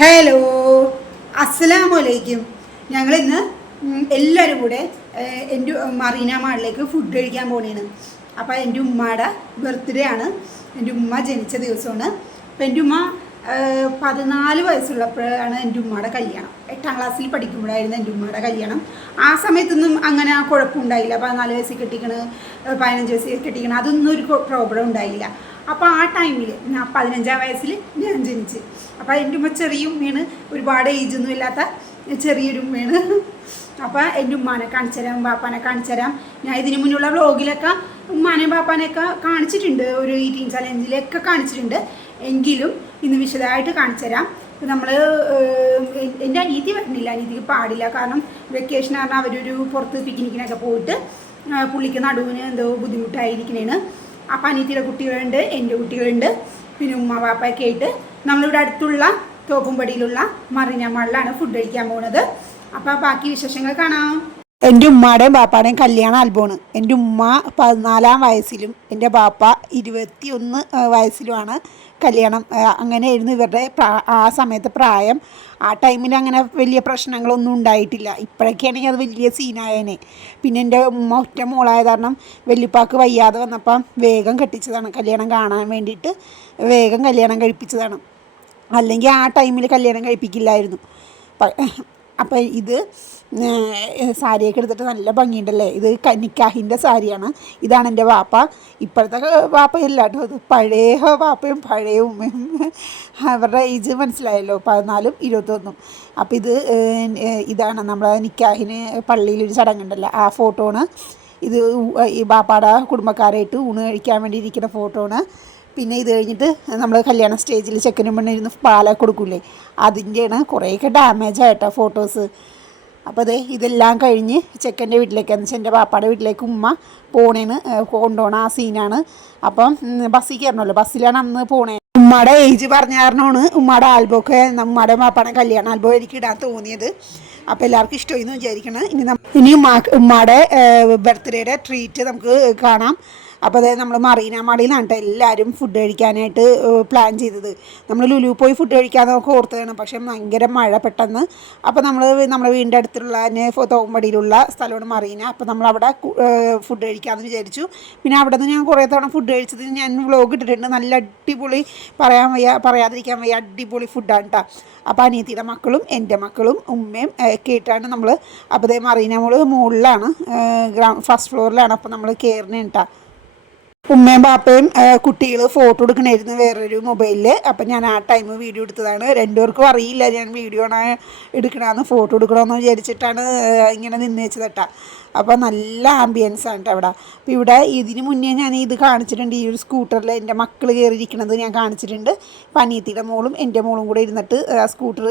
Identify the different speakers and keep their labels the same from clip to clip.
Speaker 1: Hello അസ്സലാമലൈക്കും ഞങ്ങൾ ഇന്ന് എല്ലാവരും കൂടെ എന്റെ മറീന മാളിലേക്ക് ഫുഡ് കഴിക്കാൻ പോണേണ്. അപ്പോൾ എന്റെ ഉമ്മയുടെ ബർത്ത്ഡേ ആണ്. എന്റെ ഉമ്മ ജനിച്ച ദിവസമാണ്. അപ്പോൾ എന്റെ ഉമ്മ പതിനാല് വയസ്സുള്ളപ്പോഴാണ് എന്റെ ഉമ്മയുടെ കല്യാണം. എട്ടാം ക്ലാസ്സിൽ പഠിക്കുമ്പോഴായിരുന്നു എന്റെ ഉമ്മയുടെ കല്യാണം. ആ സമയത്തൊന്നും അങ്ങനെ കുഴപ്പമുണ്ടായില്ല പതിനാല് വയസ്സിൽ കെട്ടിക്കണ് പതിനഞ്ച് വയസ്സിൽ കെട്ടിക്കണം അതൊന്നും ഒരു പ്രോബ്ലം ഉണ്ടായില്ല. അപ്പോൾ ആ ടൈമിൽ ഞാൻ പതിനഞ്ചാം വയസ്സിൽ ഞാൻ ജനിച്ച്. അപ്പോൾ എന്റെ ഉമ്മ ചെറിയ ഉമ്മയാണ് ഒരുപാട് ഏജൊന്നും ഇല്ലാത്ത ചെറിയൊരു ഉമ്മയാണ്. അപ്പോൾ എന്റെ ഉമ്മാനെ കാണിച്ചു തരാം ബാപ്പാനെ കാണിച്ചു തരാം. ഞാൻ ഇതിനു മുന്നുള്ള വ്ളോഗിലൊക്കെ ഉമ്മാനെയും ബാപ്പാനെയൊക്കെ കാണിച്ചിട്ടുണ്ട് ഒരു ഈറ്റിംഗ് ചലഞ്ചിലൊക്കെ കാണിച്ചിട്ടുണ്ട്. എങ്കിലും ഇന്ന് വിശദമായിട്ട് കാണിച്ചു തരാം. നമ്മൾ എന്റെ അനീതി വരുന്നില്ല അനീതിക്ക് പാടില്ല. കാരണം വെക്കേഷൻ കാരണം അവരൊരു പുറത്ത് പിക്നിക്കിനൊക്കെ പോയിട്ട് പുള്ളിക്ക് നടുവിന് എന്തോ ബുദ്ധിമുട്ടായിരിക്കണേന് അപ്പം അനീതിയുടെ കുട്ടികളുണ്ട് എന്റെ കുട്ടികളുണ്ട് പിന്നെ ഉമ്മ പാപ്പയൊക്കെ ആയിട്ട് നമ്മളിവിടെ അടുത്തുള്ള തോപ്പുംപടിയിലുള്ള മറിഞ്ഞ മണ്ണിലാണ് ഫുഡ് കഴിക്കാൻ പോകുന്നത് അപ്പോൾ ബാക്കി വിശേഷങ്ങൾ കാണാം. എന്റെ ഉമ്മയുടെയും ബാപ്പാടെയും കല്യാണ ആൽബമാണ്. എന്റെ ഉമ്മ പതിനാലാം വയസ്സിലും എന്റെ ബാപ്പ ഇരുപത്തി ഒന്ന് വയസ്സിലുമാണ് കല്യാണം. അങ്ങനെ അങ്ങനെയായിരുന്നു ഇവരുടെ ആ സമയത്ത് പ്രായം. ആ ടൈമിൽ അങ്ങനെ വലിയ പ്രശ്നങ്ങളൊന്നും ഉണ്ടായിട്ടില്ല. ഇപ്പോഴൊക്കെയാണെങ്കിൽ അത് വലിയ സീനായേനെ. പിന്നെ എന്റെ ഉമ്മ ഒറ്റ മോളായ കാരണം വല്യപ്പാക്ക് വയ്യാതെ വന്നപ്പം വേഗം കെട്ടിച്ചതാണ്. കല്യാണം കാണാൻ വേണ്ടിയിട്ട് വേഗം കല്യാണം കഴിപ്പിച്ചതാണ്. അല്ലെങ്കിൽ ആ ടൈമിൽ കല്യാണം കഴിപ്പിക്കില്ലായിരുന്നു. പ- അപ്പം ഇത് സാരിയൊക്കെ എടുത്തിട്ട് നല്ല ഭംഗിയുണ്ടല്ലേ? ഇത് കനിക്കാഹിന്റെ നിക്കാഹിന്റെ സാരിയാണ്. ഇതാണ് എന്റെ വാപ്പ. ഇപ്പോഴത്തെ വാപ്പയല്ല കേട്ടോ. ഇത് പഴയ വാപ്പയും പഴയ ഉമ്മയും. അവരുടെ ഏജ് മനസ്സിലായല്ലോ. പതിനാലും ഇരുപത്തൊന്നും. അപ്പം ഇത് ഇതാണ് നമ്മളെ നിക്കാഹിന് പള്ളിയിലൊരു ചടങ്ങുണ്ടല്ലോ. ആ ഫോട്ടോണ്. ഇത് ഈ ബാപ്പാടെ കുടുംബക്കാരായിട്ട് ഊണ് കഴിക്കാൻ വേണ്ടി ഇരിക്കുന്ന ഫോട്ടോണ്. പിന്നെ ഇത് കഴിഞ്ഞിട്ട് നമ്മൾ കല്യാണ സ്റ്റേജിൽ ചെക്കനും പെണ്ണും ഇരുന്ന് പാലൊക്കെ കൊടുക്കൂലേ അതിന്റെയാണ് കുറേയൊക്കെ ഡാമേജ് ആയിട്ടോ ഫോട്ടോസ് അപ്പോൾ അതെ ഇതെല്ലാം കഴിഞ്ഞ് ചെക്കന്റെ വീട്ടിലേക്ക് എന്ന് വെച്ചാൽ എന്റെ പാപ്പാടെ വീട്ടിലേക്ക് ഉമ്മ പോണേന്ന് ഏഹ് കൊണ്ടുപോണ ആ സീനാണ് അപ്പം ബസ്സിൽ കയറണമല്ലോ. ബസ്സിലാണ് അന്ന് പോണേ. ഉമ്മയുടെ ഏജ് പറഞ്ഞ കാരണമാണ് ഉമ്മയുടെ ആൽബമൊക്കെ ഉമ്മയുടെ പാപ്പാടെ കല്യാണ ആൽബം എനിക്ക് ഇടാൻ തോന്നിയത്. അപ്പോൾ എല്ലാവർക്കും ഇഷ്ടമായി എന്ന് വിചാരിക്കണം. ഇനി ഇനി ഉമ്മ ഉമ്മയുടെ ബർത്ത്ഡേയുടെ ട്രീറ്റ് നമുക്ക് കാണാം. അപ്പോൾ അതായത് നമ്മൾ മറീന മാളിയിലാണ് കേട്ടോ എല്ലാവരും ഫുഡ് കഴിക്കാനായിട്ട് പ്ലാൻ ചെയ്തത്. നമ്മൾ ലുലു പോയി ഫുഡ് കഴിക്കാമെന്നൊക്കെ ഓർത്തതാണ്. പക്ഷേ ഭയങ്കര മഴ പെട്ടെന്ന്. അപ്പോൾ നമ്മൾ നമ്മുടെ വീടിന്റെ അടുത്തുള്ള തന്നെ തോമ്പടിയിലുള്ള സ്ഥലമാണ് മറീന. അപ്പോൾ നമ്മൾ അവിടെ ഫുഡ് കഴിക്കാമെന്ന് വിചാരിച്ചു. പിന്നെ അവിടെ നിന്ന് ഞാൻ കുറേ തവണ ഫുഡ് കഴിച്ചത്. ഞാൻ വ്ലോഗ് ഇട്ടിട്ടുണ്ട്. നല്ല അടിപൊളി പറയാൻ വയ്യ പറയാതിരിക്കാൻ വയ്യ അടിപൊളി ഫുഡാണ് കേട്ടോ അപ്പോൾ അനിയത്തിയുടെ മക്കളും എന്റെ മക്കളും ഉമ്മയും ഒക്കെ ആയിട്ടാണ് നമ്മൾ അപ്പോൾ മറീന മോൾ മുകളിലാണ് ഗ്രൗണ്ട് ഫസ്റ്റ് ഫ്ലോറിലാണ് അപ്പോൾ നമ്മൾ കയറുന്നത് കേട്ടോ ഉമ്മയും പാപ്പയും കുട്ടികൾ ഫോട്ടോ എടുക്കണമായിരുന്നു വേറൊരു മൊബൈലിൽ അപ്പം ഞാൻ ആ ടൈം വീഡിയോ എടുത്തതാണ്. രണ്ടുപേർക്കും അറിയില്ല ഞാൻ വീഡിയോ ആണ് എടുക്കണമെന്ന് ഫോട്ടോ എടുക്കണമെന്ന് വിചാരിച്ചിട്ടാണ് ഇങ്ങനെ നിന്ന് വെച്ചത് കേട്ടോ അപ്പോൾ നല്ല ആംബിയൻസ് ആണ് കേട്ടോ അവിടെ അപ്പോൾ ഇവിടെ ഇതിന് മുന്നേ ഞാൻ ഇത് കാണിച്ചിട്ടുണ്ട്. ഈ ഒരു സ്കൂട്ടറിൽ എന്റെ മക്കൾ കയറിയിരിക്കുന്നത് ഞാൻ കാണിച്ചിട്ടുണ്ട്. പനിയത്തിയുടെ മോളും എന്റെ മോളും കൂടെ ഇരുന്നിട്ട് ആ സ്കൂട്ടർ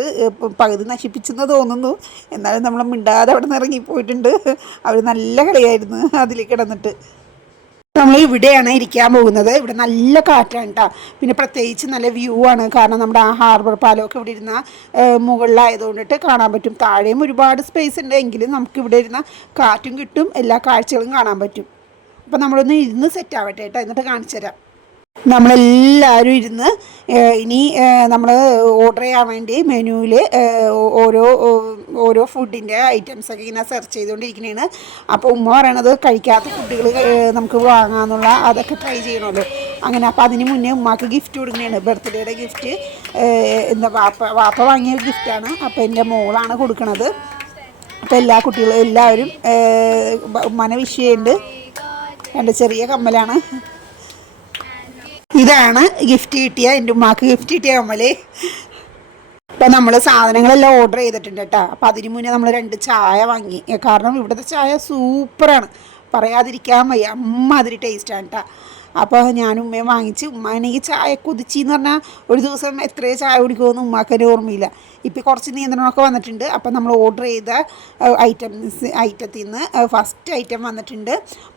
Speaker 1: പകുതി നശിപ്പിച്ചെന്ന് തോന്നുന്നു. എന്നാലും നമ്മൾ മിണ്ടാതെ അവിടെ നിന്ന് ഇറങ്ങിപ്പോയിട്ടുണ്ട്. അവർ നല്ല കളിയായിരുന്നു അതിൽ കിടന്നിട്ട്. നമ്മൾ ഇവിടെയാണ് ഇരിക്കാൻ പോകുന്നത്. ഇവിടെ നല്ല കാറ്റാണ് കേട്ടോ പിന്നെ പ്രത്യേകിച്ച് നല്ല വ്യൂ ആണ്. കാരണം നമ്മുടെ ആ ഹാർബർ പാലമൊക്കെ ഇവിടെ ഇരുന്ന മുകളിലായതുകൊണ്ടിട്ട് കാണാൻ പറ്റും. താഴെയും ഒരുപാട് സ്പേസ് ഉണ്ട്. എങ്കിലും നമുക്ക് ഇവിടെ ഇരുന്ന കാറ്റും കിട്ടും. എല്ലാ കാഴ്ചകളും കാണാൻ പറ്റും. അപ്പോൾ നമ്മളൊന്ന് ഇരുന്ന് സെറ്റ് ആവട്ടെ കേട്ടോ എന്നിട്ട് കാണിച്ചു തരാം. നമ്മളെല്ലാവരും ഇരുന്ന് ഇനി നമ്മൾ ഓർഡർ ചെയ്യാൻ വേണ്ടി മെനുവിൽ ഓരോ ഓരോ ഫുഡിന്റെ ഐറ്റംസൊക്കെ ഇങ്ങനെ സെർച്ച് ചെയ്തുകൊണ്ടിരിക്കുന്നതാണ് അപ്പോൾ ഉമ്മ പറയണത് കഴിക്കാത്ത ഫുഡുകൾ നമുക്ക് വാങ്ങാമെന്നുള്ള അതൊക്കെ ട്രൈ ചെയ്യണമല്ലോ അങ്ങനെ അപ്പോൾ അതിന് മുന്നേ ഉമ്മാക്ക് ഗിഫ്റ്റ് കൊടുക്കുന്നതാണ് ബർത്ത്ഡേയുടെ ഗിഫ്റ്റ് എന്താ വാപ്പ വാപ്പ വാങ്ങിയ ഗിഫ്റ്റാണ് അപ്പോൾ എന്റെ മോളാണ് കൊടുക്കണത്. അപ്പോൾ എല്ലാ കുട്ടികളും എല്ലാവരും ഉമ്മാനെ വിഷ് ചെയ്യുന്നുണ്ട് ചെറിയ കമ്മലാണ്. ഇതാണ് ഗിഫ്റ്റ് കിട്ടിയ എന്റെ ഉമ്മാക്ക് ഗിഫ്റ്റ് കിട്ടിയ കമ്മൽ. ഇപ്പം നമ്മൾ സാധനങ്ങളെല്ലാം ഓർഡർ ചെയ്തിട്ടുണ്ട് കേട്ടോ അപ്പം അതിന് മുന്നേ നമ്മൾ രണ്ട് ചായ വാങ്ങി. കാരണം ഇവിടുത്തെ ചായ സൂപ്പറാണ് പറയാതിരിക്കാൻ വയ്യ. അമ്മാതിരി ടേസ്റ്റാണ് കേട്ടോ അപ്പോൾ ഞാനും ഉമ്മയും വാങ്ങിച്ച് ഉമ്മ എനിക്ക് ചായ കുതിച്ചി എന്ന് പറഞ്ഞാൽ ഒരു ദിവസം എത്രയോ ചായ കുടിക്കുമെന്ന് ഉമ്മാക്കൊരു ഓർമ്മയില്ല. ഇപ്പോൾ കുറച്ച് നിയന്ത്രണമൊക്കെ വന്നിട്ടുണ്ട്. അപ്പോൾ നമ്മൾ ഓർഡർ ചെയ്ത ഐറ്റംസ് ഐറ്റത്തിൽ നിന്ന് ഫസ്റ്റ് ഐറ്റം വന്നിട്ടുണ്ട്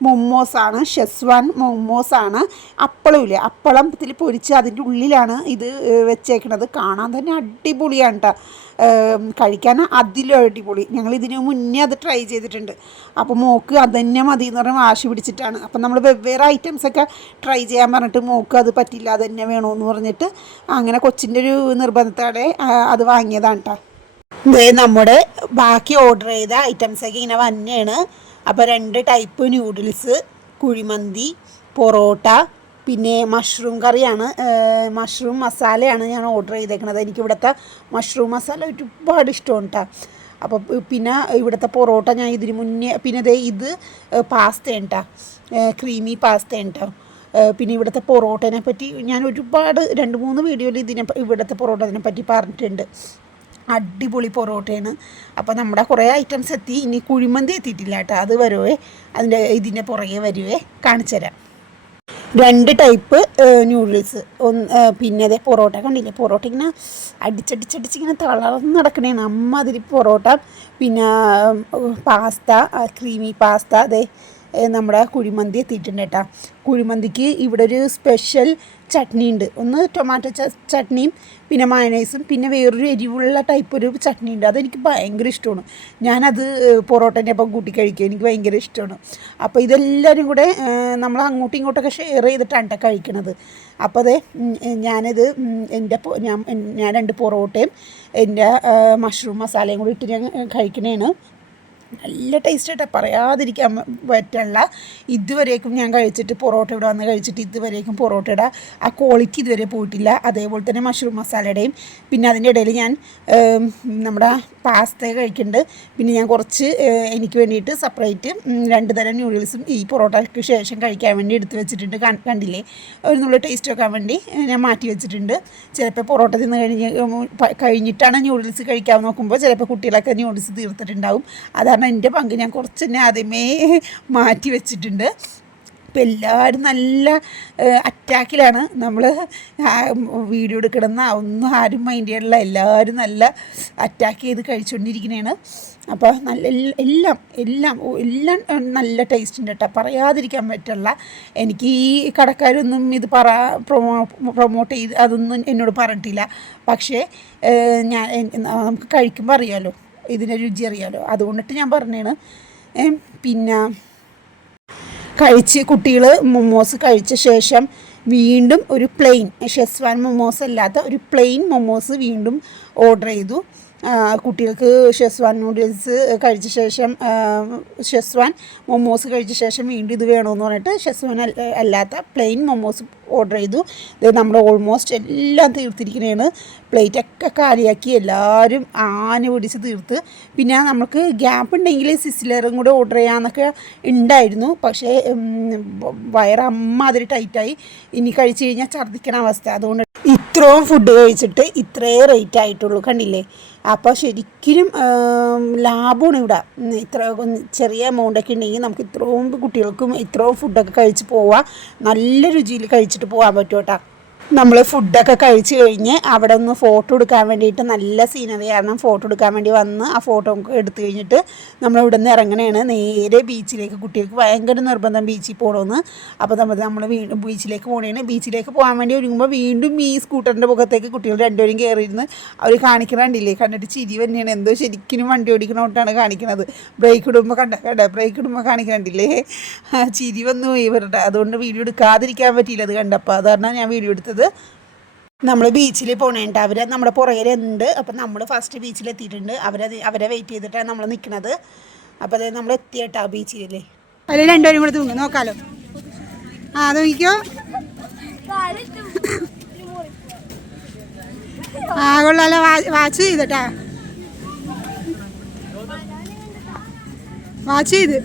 Speaker 1: മൊമ്മോസാണ് ഷെസ്വാൻ മൊമ്മോസാണ് അപ്പളമില്ലേ അപ്പളത്തിൽ പൊരിച്ച് അതിന്റെ ഉള്ളിലാണ് ഇത് വെച്ചേക്കണത്. കാണാൻ തന്നെ അടിപൊളിയാണ് കേട്ടോ കഴിക്കാൻ അതിലും അടിപൊളി ഞങ്ങൾ ഇതിനു മുന്നേ അത് ട്രൈ ചെയ്തിട്ടുണ്ട്. അപ്പോൾ മോക്ക് അത് തന്നെ മതി എന്ന് പറഞ്ഞാൽ വാശി പിടിച്ചിട്ടാണ്. അപ്പം നമ്മൾ വെവ്വേറെ ഐറ്റംസൊക്കെ ട്രൈ ചെയ്യാൻ പറഞ്ഞിട്ട് മോക്ക് അത് പറ്റില്ല അത് തന്നെ വേണമെന്ന് പറഞ്ഞിട്ട് അങ്ങനെ കൊച്ചിന്റെ ഒരു നിർബന്ധത്തോടെ അത് വാങ്ങിയതാണ് കേട്ടോ നമ്മുടെ ബാക്കി ഓർഡർ ചെയ്ത ഐറ്റംസൊക്കെ ഇങ്ങനെ വന്നെയാണ്. അപ്പോൾ രണ്ട് ടൈപ്പ് ന്യൂഡിൽസ് കുഴിമന്തി പൊറോട്ട പിന്നെ മഷ്റൂം കറിയാണ്. മഷ്റൂം മസാലയാണ് ഞാൻ ഓർഡർ ചെയ്തേക്കുന്നത് എനിക്ക് ഇവിടുത്തെ മഷ്റൂം മസാല ഒരുപാട് ഇഷ്ടമാണ് കേട്ടോ അപ്പോൾ പിന്നെ ഇവിടുത്തെ പൊറോട്ട ഞാൻ ഇതിന് മുന്നേ പിന്നെ ദേ ഇത് പാസ്തയാണ് കേട്ടോ ക്രീമി പാസ്തയാണ് കേട്ടോ പിന്നെ ഇവിടുത്തെ പൊറോട്ടനെ പറ്റി ഞാൻ ഒരുപാട് രണ്ട് മൂന്ന് വീഡിയോയിൽ ഇതിനെ ഇവിടുത്തെ പൊറോട്ടനെ പറ്റി പറഞ്ഞിട്ടുണ്ട്. അടിപൊളി പൊറോട്ടയാണ്. അപ്പോൾ നമ്മുടെ കുറേ ഐറ്റംസ് എത്തി. ഇനി കുഴിമന്തി എത്തിയിട്ടില്ല കേട്ടോ അത് വരുവേ. അതിന്റെ ഇതിന്റെ പുറകെ വരുവേ. കാണിച്ചു തരാം. രണ്ട് ടൈപ്പ് ന്യൂഡിൽസ് ഒന്ന് പിന്നെ അതേ പൊറോട്ട കണ്ടില്ലേ? പൊറോട്ട ഇങ്ങനെ അടിച്ചടിച്ചടിച്ച് ഇങ്ങനെ തളർന്ന് നടക്കണേണ്. അമ്മാതിരി പൊറോട്ട. പിന്നെ പാസ്ത ക്രീമി പാസ്ത. അതെ നമ്മുടെ കുഴിമന്തി എത്തിയിട്ടുണ്ട് കേട്ടോ. കുഴിമന്തിക്ക് ഇവിടെ ഒരു സ്പെഷ്യൽ ചട്നി ഉണ്ട് ഒന്ന് ടൊമാറ്റോ ചട്നിയും പിന്നെ മയണൈസും പിന്നെ വേറൊരു എരിവുള്ള ടൈപ്പ് ഒരു ചട്നി ഉണ്ട് അതെനിക്ക് ഭയങ്കര ഇഷ്ടമാണ്. ഞാനത് പൊറോട്ടേന്റെ ഒപ്പം കൂട്ടി കഴിക്കും. എനിക്ക് ഭയങ്കര ഇഷ്ടമാണ്. അപ്പോൾ ഇതെല്ലാവരും കൂടെ നമ്മൾ അങ്ങോട്ടും ഇങ്ങോട്ടൊക്കെ ഷെയർ ചെയ്തിട്ടാണ് കഴിക്കണത്. അപ്പോൾ അതെ ഞാനിത് എന്റെ ഞാൻ ഞാൻ രണ്ട് പൊറോട്ടയും എന്റെ മഷ്റൂം മസാലയും കൂടി ഇട്ട് ഞാൻ കഴിക്കണേണ്. നല്ല ടേസ്റ്റ് പറയാതിരിക്കാൻ പറ്റുള്ള. ഇതുവരേക്കും ഞാൻ കഴിച്ചിട്ട് പൊറോട്ട ഇവിടെ വന്ന് കഴിച്ചിട്ട് ഇതുവരേക്കും പൊറോട്ടയുടെ ആ ക്വാളിറ്റി ഇതുവരെ പോയിട്ടില്ല. അതേപോലെ തന്നെ മഷ്റൂം മസാലയുടെയും പിന്നെ അതിന്റെ ഇടയിൽ ഞാൻ നമ്മുടെ പാസ്ത കഴിക്കുന്നുണ്ട് പിന്നെ ഞാൻ കുറച്ച് എനിക്ക് വേണ്ടിയിട്ട് സെപ്പറേറ്റ് രണ്ട് തരം ന്യൂഡിൽസും ഈ പൊറോട്ടയ്ക്ക് ശേഷം കഴിക്കാൻ വേണ്ടി എടുത്ത് വെച്ചിട്ടുണ്ട്. കണ്ടില്ലേ? ഒരു നുള്ള ടേസ്റ്റ് വെക്കാൻ വേണ്ടി ഞാൻ മാറ്റി വെച്ചിട്ടുണ്ട്. ചിലപ്പോൾ പൊറോട്ട തിന്ന് കഴിഞ്ഞ് കഴിഞ്ഞിട്ടാണ് ന്യൂഡിൽസ് കഴിക്കാൻ നോക്കുമ്പോൾ ചിലപ്പോൾ കുട്ടികളൊക്കെ ന്യൂഡിൽസ് തീർത്തിട്ടുണ്ടാവും. അതാണ് എന്റെ പങ്ക് ഞാൻ കുറച്ച് തന്നെ ആദ്യമേ മാറ്റി വെച്ചിട്ടുണ്ട്. ഇപ്പം എല്ലാവരും നല്ല അറ്റാക്കിലാണ്. നമ്മൾ വീഡിയോ എടുക്കണമെന്ന ഒന്നും ആരും മൈൻഡ് ചെയ്യണില്ല എല്ലാവരും നല്ല അറ്റാക്ക് ചെയ്ത് കഴിച്ചുകൊണ്ടിരിക്കുന്നതാണ് അപ്പോൾ നല്ല എല്ലാം എല്ലാം എല്ലാം നല്ല ടേസ്റ്റ് ഉണ്ട് കേട്ടോ. പറയാതിരിക്കാൻ പറ്റുള്ള എനിക്ക് ഈ കടക്കാരൊന്നും ഇത് പറ പ്രൊമോ പ്രൊമോട്ട് ചെയ്ത് അതൊന്നും എന്നോട് പറഞ്ഞിട്ടില്ല. പക്ഷേ ഞാൻ നമുക്ക് കഴിക്കുമ്പോൾ അറിയാമല്ലോ ഇതിന്റെ രുചി അറിയാമല്ലോ അതുകൊണ്ടിട്ട് ഞാൻ പറഞ്ഞതാണ് പിന്നെ കഴിച്ച് കുട്ടികൾ മൊമോസ് കഴിച്ച ശേഷം വീണ്ടും ഒരു പ്ലെയിൻ ഷെസ്വാൻ മൊമോസ് അല്ലാത്ത ഒരു പ്ലെയിൻ മൊമോസ് വീണ്ടും ഓർഡർ ചെയ്തു. കുട്ടികൾക്ക് ഷെസ്വാൻ നൂഡിൽസ് കഴിച്ച ശേഷം ഷെസ്വാൻ മൊമോസ് കഴിച്ച ശേഷം വീണ്ടും ഇത് വേണമെന്ന് പറഞ്ഞിട്ട് ഷെസ്വാൻ അല്ല- അല്ലാത്ത പ്ലെയിൻ മൊമോസ് ഓർഡർ ചെയ്തു. ഇത് നമ്മൾ ഓൾമോസ്റ്റ് എല്ലാം തീർത്തിരിക്കുന്നതാണ് പ്ലേറ്റൊക്കെ കാലിയാക്കി എല്ലാവരും ആന പിടിച്ച് തീർത്ത്. പിന്നെ നമുക്ക് ഗ്യാപ്പ് ഉണ്ടെങ്കിൽ സിസിലറും കൂടെ ഓർഡർ ചെയ്യാമെന്നൊക്കെ ഉണ്ടായിരുന്നു പക്ഷേ വയറമ്മ വയറ് അമ്മാതിരി ടൈറ്റായി ഇനി കഴിച്ചു കഴിഞ്ഞാൽ ഛർദ്ദിക്കണ അവസ്ഥ. അതുകൊണ്ട് ഇത്രയും ഫുഡ് കഴിച്ചിട്ട് ഇത്രേ റേറ്റ് ആയിട്ടുള്ളൂ. കണ്ടില്ലേ? അപ്പോൾ ശരിക്കും ലാഭമാണ് ഇവിടെ. ഇത്ര ചെറിയ എമൗണ്ടൊക്കെ ഉണ്ടെങ്കിൽ നമുക്ക് ഇത്രയും കുട്ടികൾക്കും ഇത്രയും ഫുഡൊക്കെ കഴിച്ച് പോവാം. നല്ല രുചിയിൽ കഴിച്ചിട്ട് പോകാൻ പറ്റും കേട്ടോ നമ്മൾ ഫുഡൊക്കെ കഴിച്ച് കഴിഞ്ഞ് അവിടെ ഒന്ന് ഫോട്ടോ എടുക്കാൻ വേണ്ടിയിട്ട് നല്ല സീനറി കാരണം ഫോട്ടോ എടുക്കാൻ വേണ്ടി വന്ന് ആ ഫോട്ടോ എടുത്തു കഴിഞ്ഞിട്ട് നമ്മൾ ഇവിടെ നിന്ന് ഇറങ്ങണേണ് നേരെ ബീച്ചിലേക്ക് കുട്ടികൾക്ക് ഭയങ്കര നിർബന്ധം ബീച്ചിൽ പോകണമെന്ന് അപ്പോൾ നമ്മൾ നമ്മൾ വീണ്ടും ബീച്ചിലേക്ക് പോകണേണ് ബീച്ചിലേക്ക് പോകാൻ വേണ്ടി ഒരുങ്ങുമ്പോൾ വീണ്ടും ഈ സ്കൂട്ടറിന്റെ മുഖത്തേക്ക് കുട്ടികൾ രണ്ടുപേരും കയറിയിരുന്ന് അവർ കാണിക്കണണ്ടില്ലേ കണ്ടിട്ട് ചിരി തന്നെയാണ് എന്തോ ശരിക്കും വണ്ടി ഓടിക്കണോട്ടാണ് കാണിക്കുന്നത് ബ്രേക്ക് ഇടുമ്പോൾ കണ്ട കണ്ട ബ്രേക്ക് ഇടുമ്പോൾ കാണിക്കണ്ടില്ലേ ചിരി വന്നു. ഇവരുടെ അതുകൊണ്ട് വീഡിയോ എടുക്കാതിരിക്കാൻ പറ്റിയില്ല അത് കണ്ടപ്പോൾ അതാണ് ഞാൻ വീഡിയോ എടുത്തത്. നമ്മൾ ബീച്ചിൽ പോണേണ്ട. അവർ നമ്മുടെ പുറകിലുണ്ട്. അപ്പം നമ്മൾ ഫസ്റ്റ് ബീച്ചിൽ എത്തിയിട്ടുണ്ട് അവരത് അവരെ വെയിറ്റ് ചെയ്തിട്ടാണ് നമ്മൾ നിൽക്കുന്നത് അപ്പോൾ അതായത് നമ്മൾ എത്തിയിട്ടാ ബീച്ചിലല്ലേ അതിൽ രണ്ടുപേരും കൂടെ തൂങ്ങി. നോക്കാലോ. ആ നോക്കിക്കോ. ആ കൊള്ളാലോ. വാച്ച് ചെയ്തട്ടാ. വാച്ച് ചെയ്ത്.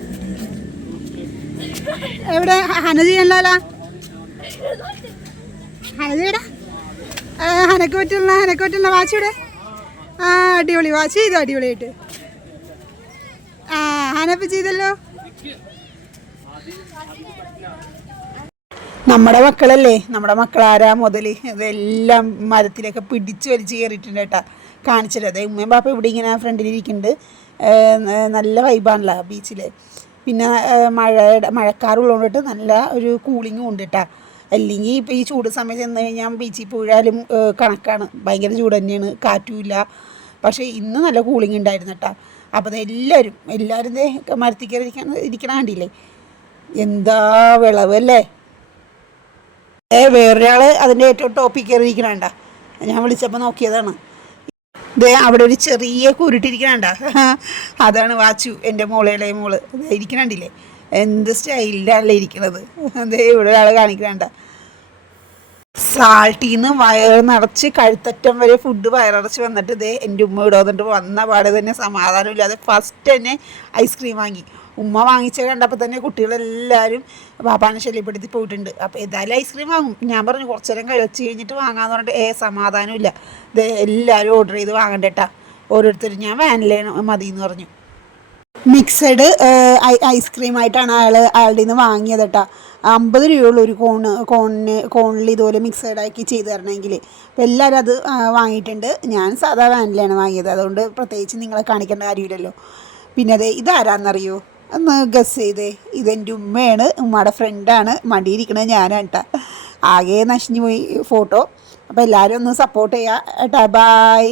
Speaker 1: എവിടെ? ഹന ചെയ്യണല്ലോ ഹനതേടാ ഹനക്കോറ്റുള്ള ഹനക്കോറ്റുള്ള ഹനക്ക് പറ്റുള്ള വാച്ച് ഇവിടെ. ആ അടിപൊളി വാച്ച്. ചെയ്തു അടിപൊളിയായിട്ട്. ആ ഹനപ്പ് ചെയ്തല്ലോ. നമ്മുടെ മക്കളല്ലേ? നമ്മുടെ മക്കളാരാ മുതൽ ഇതെല്ലാം മരത്തിലൊക്കെ പിടിച്ച് വലിച്ച് കയറിയിട്ടുണ്ട് കേട്ടാ. കാണിച്ചത് അതെ ഉമ്മയും പാപ്പ ഇവിടെ ഇങ്ങനെ ഫ്രണ്ടിലിരിക്കുന്നുണ്ട് നല്ല വൈബാണല്ലോ ബീച്ചിൽ പിന്നെ മഴ മഴക്കാറുള്ളതുകൊണ്ടിട്ട് നല്ല ഒരു കൂളിങ്ങും ഉണ്ട് കേട്ടാ. അല്ലെങ്കിൽ ഇപ്പോൾ ഈ ചൂട് സമയത്ത് ചെന്ന് കഴിഞ്ഞാൽ ബീച്ചിൽ പോയാലും കണക്കാണ്. ഭയങ്കര ചൂട് തന്നെയാണ്. കാറ്റുമില്ല. പക്ഷേ ഇന്ന് നല്ല കൂളിംഗ് ഉണ്ടായിരുന്നു കേട്ടോ. അപ്പോൾ എല്ലാവരും എല്ലാവരും കയറി ഇരിക്കണ കണ്ടില്ലേ? എന്താ വിളവ് അല്ലേ? ഏ വേറൊരാൾ അതിന്റെ ഏറ്റവും ടോപ്പിൽ കയറിയിരിക്കണണ്ട ഞാൻ വിളിച്ചപ്പോൾ നോക്കിയതാണ്. ഇതേ അവിടെ ഒരു ചെറിയ കുരുട്ടിരിക്കണണ്ട അതാണ് വാച്ചു എന്റെ മോളേളെ മോൾ. ഇരിക്കണണ്ടില്ലേ എന്ത് സ്റ്റൈലിലാണല്ലേ ഇരിക്കുന്നത് അതേ ഇവിടെ ഒരാൾ കാണിക്കണ്ട സാൾട്ടിന്ന് വയറ് നിറച്ച് കഴുത്തറ്റം വരെ ഫുഡ് വയറടച്ച് വന്നിട്ട് ഇതേ എന്റെ ഉമ്മ ഇവിടെ വന്നിട്ട് വന്ന പാടെ തന്നെ സമാധാനമില്ലാതെ ഫസ്റ്റ് തന്നെ ഐസ്ക്രീം വാങ്ങി. ഉമ്മ വാങ്ങിച്ച കണ്ടപ്പോൾ തന്നെ കുട്ടികളെല്ലാവരും പാപ്പാനെ ശല്യപ്പെടുത്തി പോയിട്ടുണ്ട്. അപ്പോൾ ഏതായാലും ഐസ്ക്രീം വാങ്ങും. ഞാൻ പറഞ്ഞു കുറച്ചു നേരം കഴിച്ച് കഴിഞ്ഞിട്ട് വാങ്ങാമെന്ന് പറഞ്ഞിട്ട് ഏ സമാധാനമില്ല. ദേ എല്ലാവരും ഓർഡർ ചെയ്ത് വാങ്ങണ്ടേട്ടാ. ഓരോരുത്തരും ഞാൻ വാനിലാണ് മതി എന്ന് പറഞ്ഞു. മിക്സഡ് ഐസ്ക്രീം ആയിട്ടാണ് അയാൾ അയാളുടെ നിന്ന് വാങ്ങിയത് കേട്ടോ അമ്പത് രൂപയുള്ള ഒരു കോണ് കോണിന് കോണിൽ ഇതുപോലെ മിക്സഡ് ആക്കി ചെയ്ത് തരണമെങ്കിൽ അപ്പോൾ എല്ലാവരും അത് വാങ്ങിയിട്ടുണ്ട്. ഞാൻ സാധാ വാനിലാണ് വാങ്ങിയത്. അതുകൊണ്ട് പ്രത്യേകിച്ച് നിങ്ങളെ കാണിക്കേണ്ട കാര്യമില്ലല്ലോ. പിന്നെ അതെ ഇതാരാന്നറിയോ? ഒന്ന് ഗസ് ചെയ്തേ. ഇതെന്റെ ഉമ്മയാണ്. ഉമ്മയുടെ ഫ്രണ്ടാണ് മടിയിരിക്കണത് ഞാനാണ് കേട്ടോ ആകെ നശിഞ്ഞു പോയി ഫോട്ടോ അപ്പോൾ എല്ലാവരും ഒന്ന് സപ്പോർട്ട് ചെയ്യുക കേട്ടോ ബായ്